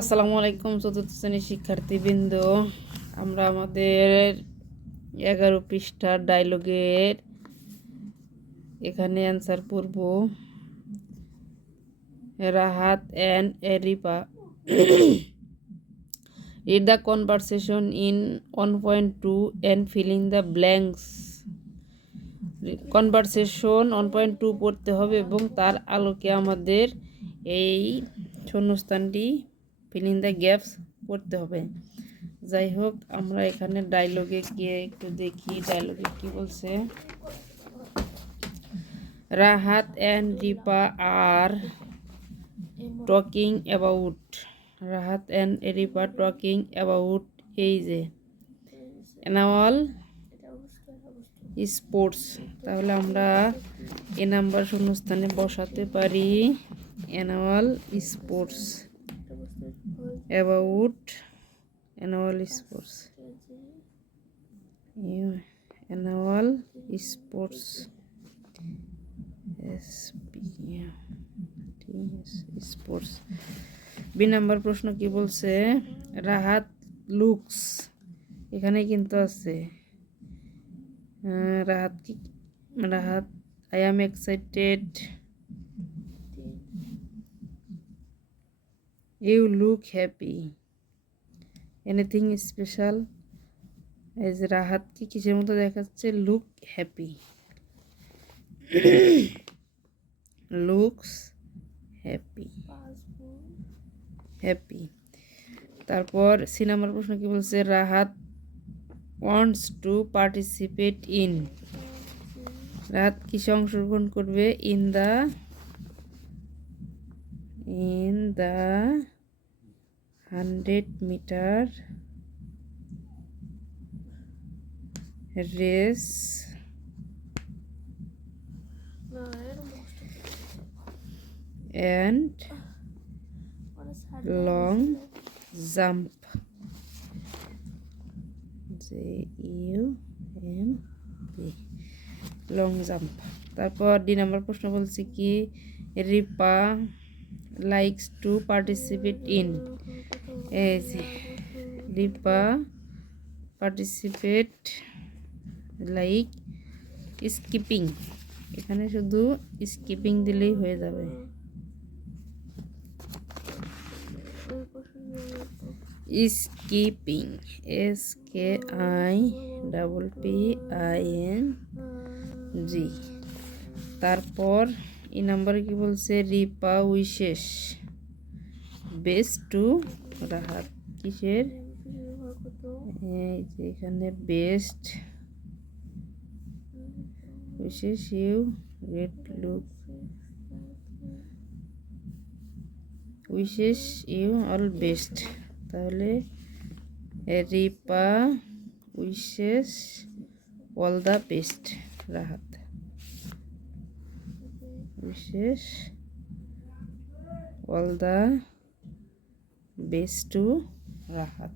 আসসালামু আলাইকুম চতুর্থ শ্রেণীর শিক্ষার্থীবৃন্দ। আমরা আমাদের 11 পৃষ্ঠার ডায়লগের এখানে অ্যান্সার পড়ব। Rahat and Ripa read the conversation in 1.2 and fill in the blanks. Conversation 1.2 পড়তে হবে এবং তার আলোকে আমাদের এই শূন্যস্থানটি ফিল ইন দ্য গ্যাপস পড়তে হবে। যাই হোক, আমরা এখানে ডায়লগে গিয়ে একটু দেখি ডায়লগে কি বলছে। Rahat and Ripa are talking about Rahat and Ripa talking about এই যে অ্যানুয়াল স্পোর্টস। তাহলে আমরা এ নাম্বার শূন্যস্থানে বসাতে পারি annual sports about annual sports annual sports sports. B number প্রশ্ন কি বলছে। রাহাত লুকস, এখানে কিন্তু আছে Rahat I am excited, you look happy, anything special. এই যে রাহাত কি কিসের মতো দেখাচ্ছে, look happy, looks happy happy. তারপর সি নাম্বার প্রশ্ন কি বলছে। Rahat wants to participate in, Rahat কিসে অংশগ্রহণ করবে, in the 100 metre race and long jump, JUMP, long jump. তারপর ডি নাম্বার প্রশ্ন বলছি কি। Ripa likes to participate in, এই যে রিপা পার্টিসিপেট লাইক স্কিপিং, এখানে শুধু স্কিপিং দিলেই হয়ে যাবে। Skipping SKIPPING। তারপর এই নাম্বারে কি বলছে। Ripa wishes best to Rahat, কিসের, এই যে এখানে best wishes you get look, wishes you all best. তাহলে Ripa wishes all the best Rahat, wishes all the best to Rahat.